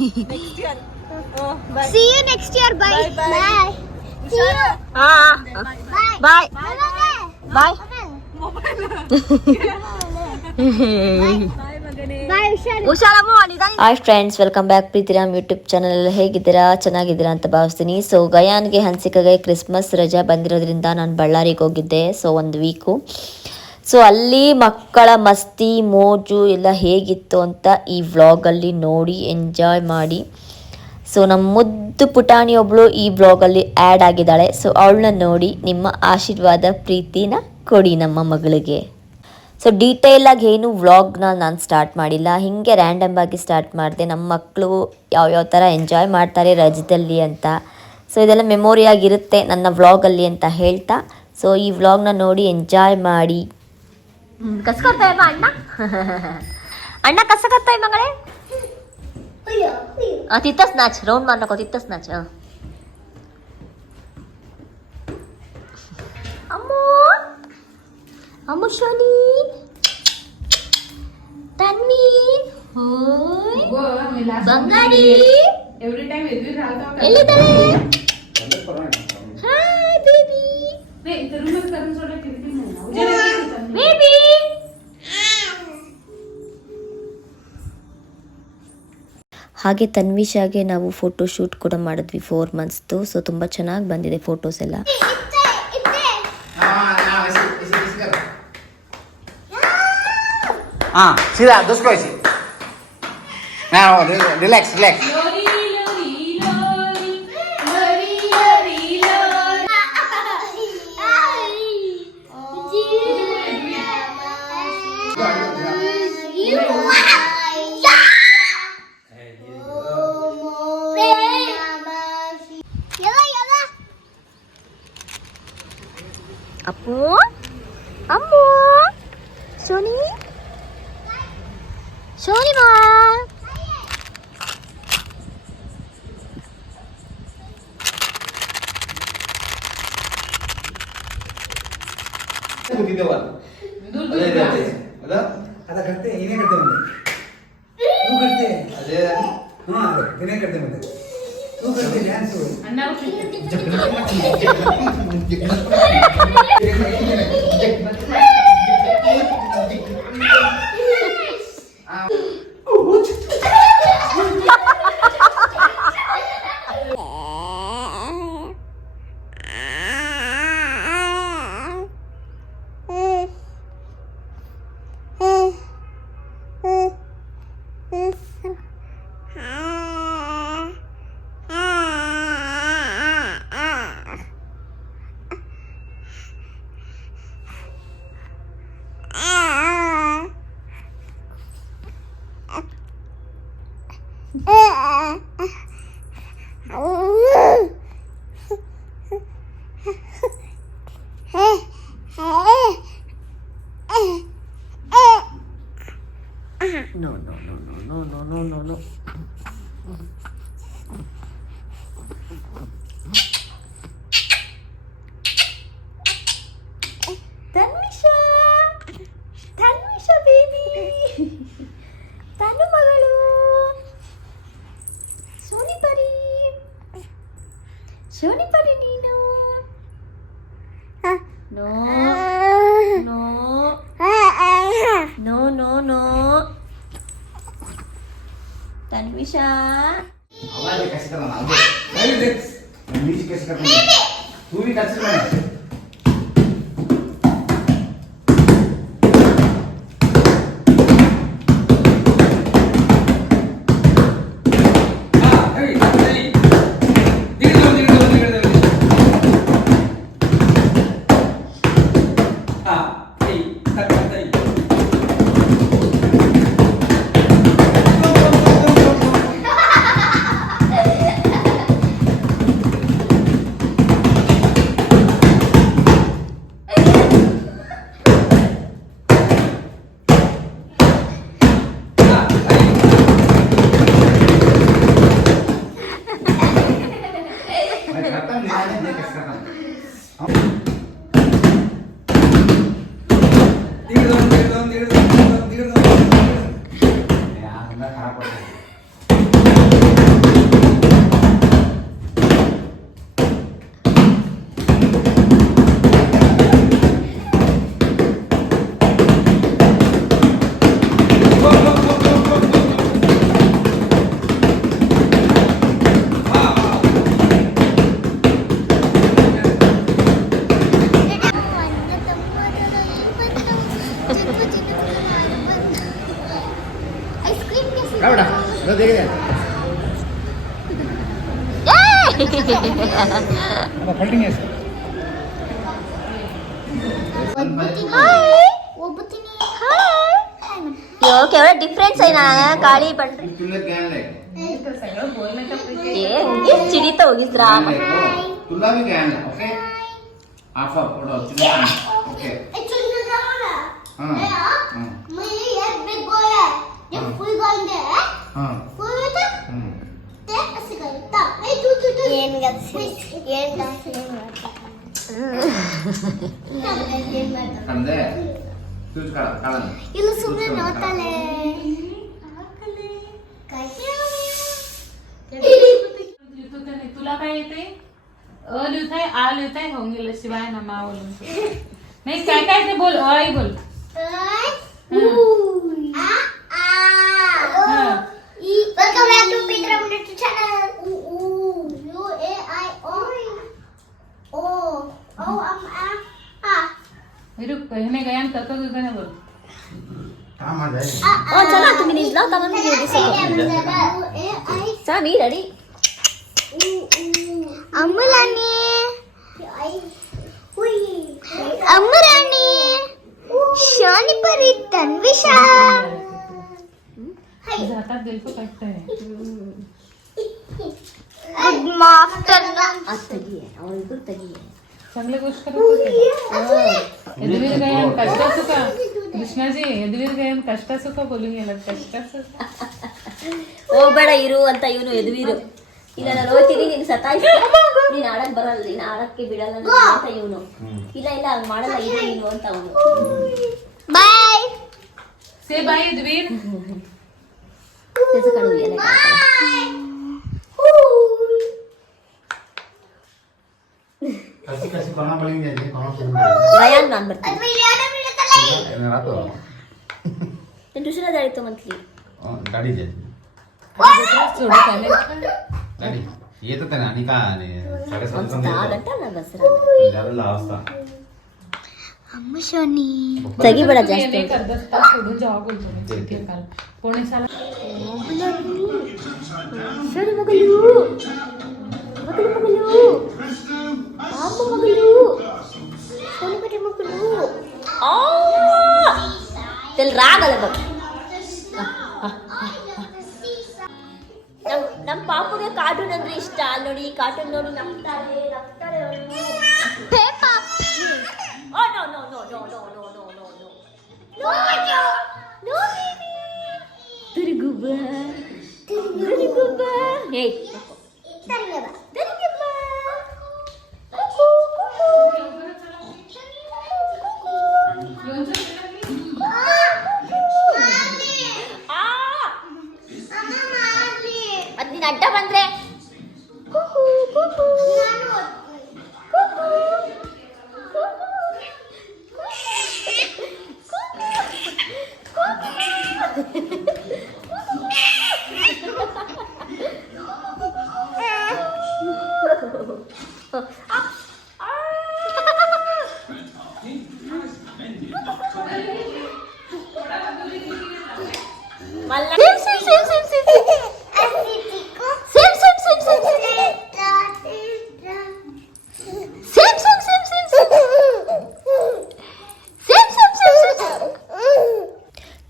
Next year. Oh, bye. See you next year. Bye. Bye. Bye. See you. Bye. Bye. Bye. Hi friends, welcome back Preethiram YouTube channel. ಹೇಗಿದ್ದೀರಾ? ಚೆನ್ನಾಗಿದ್ದೀರಾ ಅಂತ ಭಾವಿಸ್ತೀನಿ. So ಗಯಾನ್ಗೆ ಹನ್ಸಿಕಾಗೆ Christmas ರಜಾ ಬಂದಿರೋದ್ರಿಂದ ನಾನು ಬಳ್ಳಾರಿಗೆ ಹೋಗಿದ್ದೆ. ಸೊ ಒಂದು ವೀಕು. ಸೊ ಅಲ್ಲಿ ಮಕ್ಕಳ ಮಸ್ತಿ ಮೋಜು ಎಲ್ಲ ಹೇಗಿತ್ತು ಅಂತ ಈ ವ್ಲಾಗಲ್ಲಿ ನೋಡಿ ಎಂಜಾಯ್ ಮಾಡಿ. ಸೊ ನಮ್ಮ ಮುದ್ದು ಪುಟಾಣಿ ಒಬ್ಬಳು ಈ ವ್ಲಾಗಲ್ಲಿ ಆ್ಯಡ್ ಆಗಿದ್ದಾಳೆ. ಸೊ ಅವಳನ್ನ ನೋಡಿ ನಿಮ್ಮ ಆಶೀರ್ವಾದ ಪ್ರೀತಿನ ಕೊಡಿ ನಮ್ಮ ಮಗಳಿಗೆ. ಸೊ ಡೀಟೇಲಾಗಿ ಏನು ವ್ಲಾಗ್ನ ನಾನು ಸ್ಟಾರ್ಟ್ ಮಾಡಿಲ್ಲ, ಹೀಗೆ ರ್ಯಾಂಡಮ್ ಆಗಿ ಸ್ಟಾರ್ಟ್ ಮಾಡಿದೆ. ನಮ್ಮ ಮಕ್ಕಳು ಯಾವ್ಯಾವ ಥರ ಎಂಜಾಯ್ ಮಾಡ್ತಾರೆ ರಜದಲ್ಲಿ ಅಂತ. ಸೊ ಇದೆಲ್ಲ ಮೆಮೊರಿಯಾಗಿರುತ್ತೆ ನನ್ನ ವ್ಲಾಗಲ್ಲಿ ಅಂತ ಹೇಳ್ತಾ, ಸೊ ಈ ವ್ಲಾಗ್ನ ನೋಡಿ ಎಂಜಾಯ್ ಮಾಡಿ. ಕಸ್ಕೊತಾಯಮ್ಮ ಅಣ್ಣ ಅಣ್ಣ ಕಸಕತ್ತಾಯ ಮಗಳೇ. ತಿತ್ತ ಸ್ನಾಚ್ ರೌಂಡ್ ಮಾಡ್ನಕೋ, ತಿತ್ತ ಸ್ನಾಚ್. ಅಮ್ಮೋ ಅಮ್ಮು ಶೋನಿ ತನ್ವಿ ಹೋಯ್ ಬಂಗಾರಿ ಎಲ್ಲಿದ್ದಾಳೆ? Hi baby baby. ಹಾಗೆ ತನ್ವಿಷಾಗೆ ನಾವು ಫೋಟೋ ಶೂಟ್ ಕೂಡ ಮಾಡಿದ್ವಿ 4 ಮಂತ್ಸ್ದು. ಸೊ ತುಂಬ ಚೆನ್ನಾಗಿ ಬಂದಿದೆ ಫೋಟೋಸ್ ಎಲ್ಲ. सीधा दोस्तों ऐसी ना रिलैक्स रिलैक्स ಅಪ್ಪು ಅಮ್ಮು ಸೋನಿ ಶೋನಿಮಾ आता करते इन्हें करते मुझे तू करते अजय हाँ इन्हें करते मुझे तू करते डांस हो No, no, no, no, no, no, no, no, no. Tanisha! Tanisha baby! Tanu magalu! Soni pari! Soni pari neenu! No! No! No, no, no! Tanvisha आवाज कैसे करना आगे नहीं देख म्यूजिक कैसे करना तू भी कैसे करना ಬೇಡ ಹೇಗಿದೆ ಕಂಟಿನ್ಯೂಸ್ ओके और डिफरेंस है ना काली बन ये चिड़ी तो होगी ड्राम तुला भी ज्ञान है ओके आप सब पढ़ो ओके हां मैं ये बिग बॉय है ये फुल गोल है हां फुल है ते ऐसे करता ए तू ಏನ್ ಕಂದೆ ತೂಚ್ ಕಾಳ ಇಲ್ಲ ಸುಮ್ಮನೆ ನೋಡ್ತಾಳೆ तुला काय येते अ लिहिताय आ लिहिताय होऊन गेलं शिवाय ना मा बोलून नाही काय काय ते बोल आई बोल Welcome back to Petra Military Channel. U A I O O A. रुक कहने गया न तक गने बोल काम आ जाए ओ चला तुम्ही निजला तमन मी सामी रेडी अमरानी अमरानी शानीपरी तन्विशा हातात दिल तो काटते गुड आफ्टरनून तगी आहे ಅವಳಿಗೂ तगी आहे चांगली गोष्ट करतो यदवीर गयन कष्ट सुख ಕೃಷ್ಣಜಿ ಯದವೀರ್ ಗಯನ್ ಕಷ್ಟ ಸುಖ बोलून गेला ಕಷ್ಟ ಸುಖ ಹೋಗ್ಬೇಡ ಇರು ಅಂತ ಇವನು ಎದುವೀರು ಇಲ್ಲ ನಾನು ಹೋಗ್ತೀನಿ ನೀನು ಸತಾಯಿಸಿ ನೀನು ಆಡಕ್ ಬರಲ್ಲ ನೀನು ಆಡಕ್ಕೆ ಬಿಡಲ್ಲ ಅಂತ ಇವನು ಇಲ್ಲ ಇಲ್ಲ ಹಂಗ್ ಮಾಡಲ್ಲ ಇರು ನೀನು ಅಂತ ಅವನು बाय से बाय यदवीर ಕೆಲಸ ಕಾಣು ಏನೇ कैसे कैसे खाना पड़ेंगे जी खाना ಗಯಾನ್ ನಾನು ಬರ್ತೀನಿ पड़ेगा रात हो నేను ಟ್ಯೂಷನ್ ಜಾಡಿತ್ತು ಮಂತ್ಲಿ गाड़ी जे गाड़ी ये तो तेरा नानी का साढ़े ಒಂದು 7 ಗಂಟೆ ನಾನು ಬಸ್ರ ज्यादा लास्ट था अम्मा शानी ತೆಗಿಬೇಡ ಜಾಸ್ತಿ येणे करदस्ता सोडून जावा बोलतो मी ठीक आहे काल कोणी साला ಸರಿ ಮಗಳು ಮಗಳು ಮಗಳು ಅಮ್ಮ ಮಗಳು ಸೋನಿ ಬಟ್ಟೆ ಮಗಳು ಆ ತೆಲ್ ರಾಗಲ್ಲ ಬಕ್ ನಮ್ಮ ಪಾಪುಗೆ ಕಾರ್ಟೂನ್ ಅಂದ್ರೆ ಇಷ್ಟ ನೋಡಿ ಕಾರ್ಟೂನ್ ನೋಡಿ ನಗ್ತಾರೆ oh no no no no no no no no no no ತಿರುಗುಬ ತಿರುಗುಬ ಹೇ ತಿರುಗುಬ ಅದ್ ನೀನ್ ಅಡ್ಡ ಬಂದ್ರೆ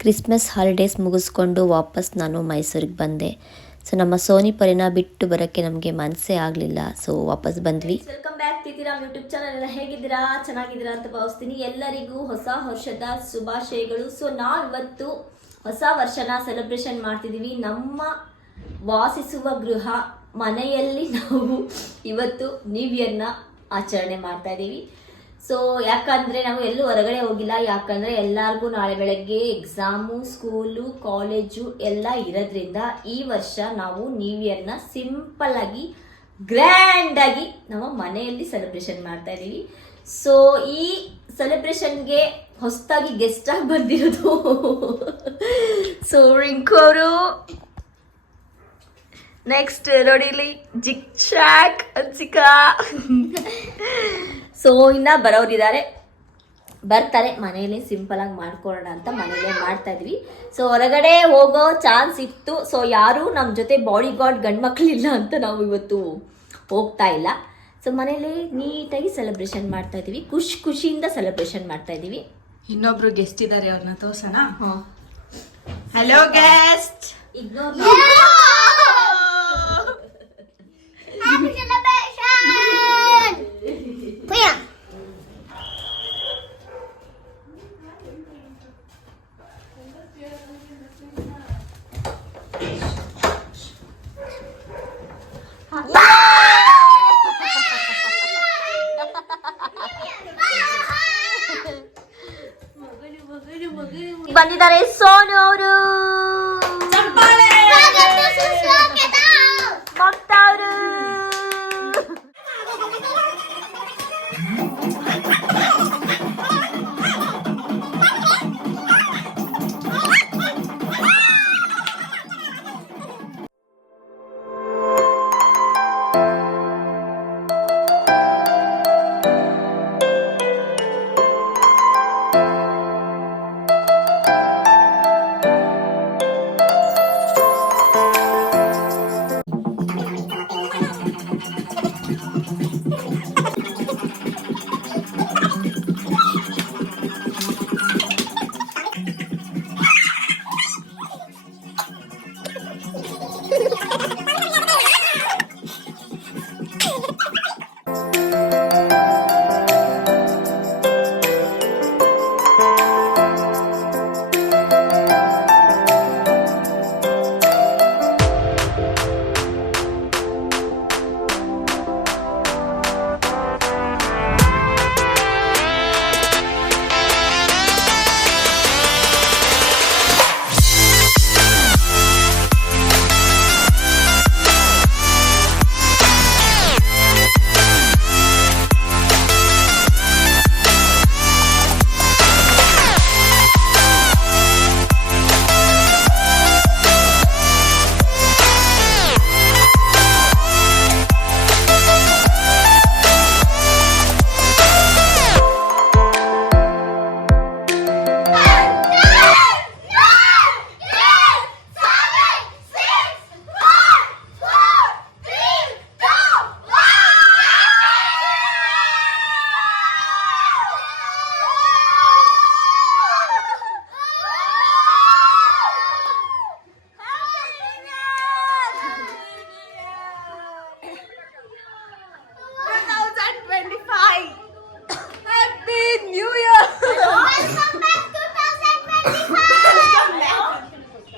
ಕ್ರಿಸ್ಮಸ್ ಹಾಲಿಡೇಸ್ ಮುಗಿಸ್ಕೊಂಡು ವಾಪಸ್ ನಾನು ಮೈಸೂರಿಗೆ ಬಂದೆ. ಸೊ ನಮ್ಮ ಸೋನಿ ಪರಿನ ಬಿಟ್ಟು ಬರೋಕ್ಕೆ ನಮಗೆ ಮನಸ್ಸೇ ಆಗಲಿಲ್ಲ. ಸೊ ವಾಪಸ್ ಬಂದ್ವಿ. ವೆಲ್ಕಮ್ ಬ್ಯಾಕ್ ತಿತಿರಾಮ್ ಯೂಟ್ಯೂಬ್ ಚಾನಲ್. ಎಲ್ಲ ಹೇಗಿದ್ದೀರಾ? ಚೆನ್ನಾಗಿದ್ದೀರಾ ಅಂತ ಭಾವಿಸ್ತೀನಿ. ಎಲ್ಲರಿಗೂ ಹೊಸ ವರ್ಷದ ಶುಭಾಶಯಗಳು. ಸೊ ನಾವು ಇವತ್ತು ಹೊಸ ವರ್ಷನ ಸೆಲೆಬ್ರೇಷನ್ ಮಾಡ್ತಿದ್ದೀವಿ. ನಮ್ಮ ವಾಸಿಸುವ ಗೃಹ ಮನೆಯಲ್ಲಿ ನಾವು ಇವತ್ತು ನ್ಯೂ ಇಯರ್ನ ಆಚರಣೆ ಮಾಡ್ತಾ ಇದ್ದೀವಿ. ಸೊ ಯಾಕಂದರೆ ನಾವು ಎಲ್ಲೂ ಹೊರಗಡೆ ಹೋಗಿಲ್ಲ. ಯಾಕಂದರೆ ಎಲ್ಲರಿಗೂ ನಾಳೆ ಬೆಳಗ್ಗೆ ಎಕ್ಸಾಮು, ಸ್ಕೂಲು, ಕಾಲೇಜು ಎಲ್ಲ ಇರೋದ್ರಿಂದ ಈ ವರ್ಷ ನಾವು ನ್ಯೂ ಇಯರ್ನ ಸಿಂಪಲ್ಲಾಗಿ ಗ್ರ್ಯಾಂಡಾಗಿ ನಮ್ಮ ಮನೆಯಲ್ಲಿ ಸೆಲೆಬ್ರೇಷನ್ ಮಾಡ್ತಾ ಇದ್ದೀವಿ. ಸೊ ಈ ಸೆಲೆಬ್ರೇಷನ್ಗೆ ಹೊಸದಾಗಿ ಗೆಸ್ಟ್ ಆಗಿ ಬಂದಿರೋದು ಸೊ ರಿಂಕು ಅವರು. ನೆಕ್ಸ್ಟ್ ನೋಡಿಲಿ ಜಿಕ್ ಚಾಕ್ ಅನ್ಸಿಕಾ. ಸೊ ಇನ್ನ ಬರೋರಿದ್ದಾರೆ, ಬರ್ತಾರೆ, ಮನೇಲಿ ಸಿಂಪಲ್ ಆಗಿ ಮಾಡ್ಕೊಳ್ಳೋಣ ಅಂತ ಮನೇಲೇ ಮಾಡ್ತಾ ಇದ್ವಿ. ಸೊ ಹೊರಗಡೆ ಹೋಗೋ ಚಾನ್ಸ್ ಇತ್ತು, ಸೊ ಯಾರು ನಮ್ಮ ಜೊತೆ ಬಾಡಿ ಗಾರ್ಡ್ ಗಂಡು ಮಕ್ಕಳಿಲ್ಲ ಅಂತ ನಾವು ಇವತ್ತು ಹೋಗ್ತಾ ಇಲ್ಲ. ಸೊ ಮನೇಲಿ ನೀಟಾಗಿ ಸೆಲೆಬ್ರೇಷನ್ ಮಾಡ್ತಾ ಇದೀವಿ, ಖುಷಿಯಿಂದ ಸೆಲೆಬ್ರೇಷನ್ ಮಾಡ್ತಾ ಇದೀವಿ. ಇನ್ನೊಬ್ರು ಗೆಸ್ಟ್ ಇದ್ದಾರೆ, ಅವ್ರನ್ನ ತೋರ್ಸೋಣ. Hello guest. Happy celebration! Puya. ಬಂದಿದ್ದಾರೆ ಸೋನು ಅವರು, ಮಮತಾ ಅವರು.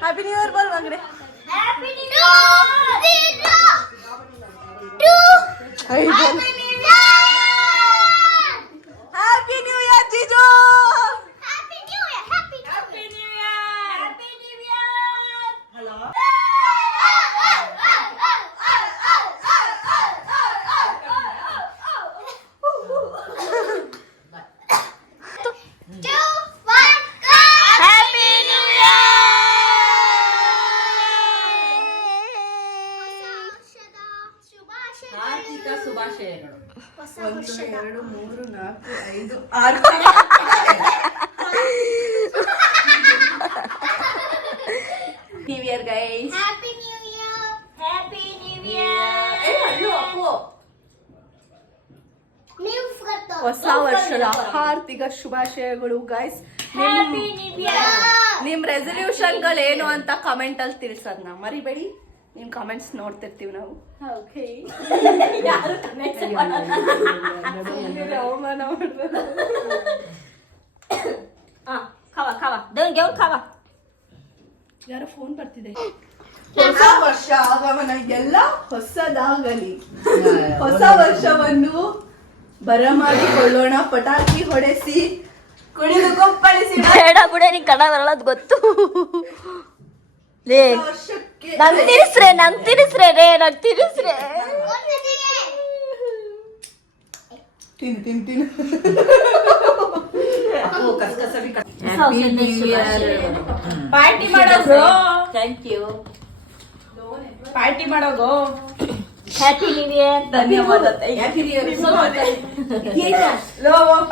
ಹ್ಯಾಪಿ ನ್ಯೂ ಇಯರ್ ಬೋಲ್ ಮಗನೇ. Happy New Year! Happy new year jiju. Happy New Year! Happy New Year! Happy New Year! Hello. ಶುಭಾಶಯಗಳು. 1 2 3 4 5 6 new year guys. Happy New Year! Happy New Year! ಹೊಸ ವರ್ಷದ ಆರ್ಥಿಕ ಶುಭಾಶಯಗಳು guys. ನಿಮ್ ರೆಸಲ್ಯೂಷನ್ಗಳು ಏನು ಅಂತ ಕಮೆಂಟ್ ಅಲ್ಲಿ ತಿಳಿಸೋದನ್ನ ಮರಿಬೇಡಿ. ನಿಮ್ ಕಮೆಂಟ್ಸ್ ನೋಡ್ತಿರ್ತೀವಿ ನಾವು. ಅವಮಾನ ಮಾಡ್ಬೋದು. ಯಾರೋ ಫೋನ್ ಬರ್ತಿದೆ. ಹೊಸ ವರ್ಷ ಆಗಮನ ಎಲ್ಲ ಹೊಸದಾಗಲಿ. ಹೊಸ ವರ್ಷವನ್ನು ಬರಮಾಡಿಕೊಳ್ಳೋಣ, ಪಟಾಕಿ ಹೊಡೆಸಿ ಕುಣಿದು ಕುಪ್ಪಳಿಸಿ. ಬೇಡ ಬಿಡೆ, ನೀನ್ ಕನ್ನಡ ಬರಲ್ಲ ಗೊತ್ತು. ಲೇ ನಂಗ್ ತಿರ್ಸ್ರೆ ತಿನ್ನು ಪಾರ್ಟಿ ಮಾಡೋದು. Thank you. ಪಾರ್ಟಿ ಮಾಡೋದು. Happy new year. ಧನ್ಯವಾದ. Happy New Year.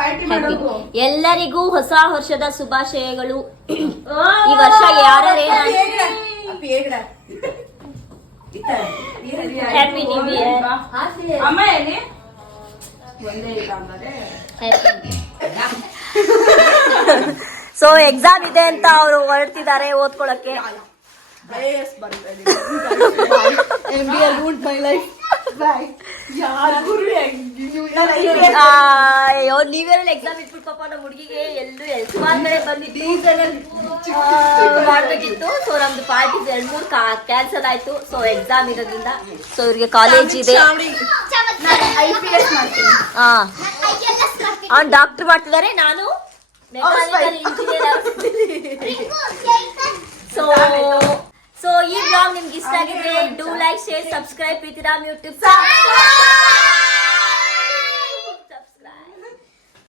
ಪಾರ್ಟಿ ಮಾಡೋದು. ಎಲ್ಲರಿಗೂ ಹೊಸ ವರ್ಷದ ಶುಭಾಶಯಗಳು. ಈ ವರ್ಷ ಯಾರ್ಯಾರು ಹ್ಯಾಪಿ ನ್ಯೂ ಇಯರ್. ಅಮ್ಮ ಏನೇ ಒಂದೇ ಇಲ್ಲ ಅಂದರೆ ಸೊ ಎಕ್ಸಾಮ್ ಇದೆ ಅಂತ ಅವರು ಹೊರಡ್ತಿದ್ದಾರೆ ಓದ್ಕೊಳಕ್ಕೆ. IAS ಬರ್ತಾ ಇದೆ. MBA ruined my life. Bye. ಯಾರಿಗೂ ಅಯ್ಯೋ ನೀವೇರಲ್ಲಿ ಎಕ್ಸಾಮ್ ಇಟ್ಬಿಟ್ಟು ಪಾಪ ನಮ್ಮ ಹುಡುಗಿಗೆ ಸುಮಾರು ಕಡೆ ಬಂದಿದ್ದು ಮಾಡ್ಬೇಕಿತ್ತು. ಸೊ ನಮ್ದು ಪಾರ್ಟಿ 2-3 ಕ್ಯಾನ್ಸಲ್ ಆಯ್ತು. ಸೊ ಎಕ್ಸಾಮ್ ಇರೋದ್ರಿಂದ ಸೊ ಇವ್ರಿಗೆ ಕಾಲೇಜ್ ಇದೆ. IPS ಮಾಡ್ತೀನಿ. ಅವ್ನು ಡಾಕ್ಟರ್ ಮಾಡ್ತಿದ್ದಾರೆ, ನಾನು ಮೆಕ್ಯಾನಿಕಲ್ ಇಂಜಿನಿಯರ್. ಸೊ ಈ ಬ್ಲಾಗ್ ನಿಮ್ಗೆ ಇಷ್ಟ ಆಗಿದ್ರೆ do like share subscribe Preethiram YouTube channel.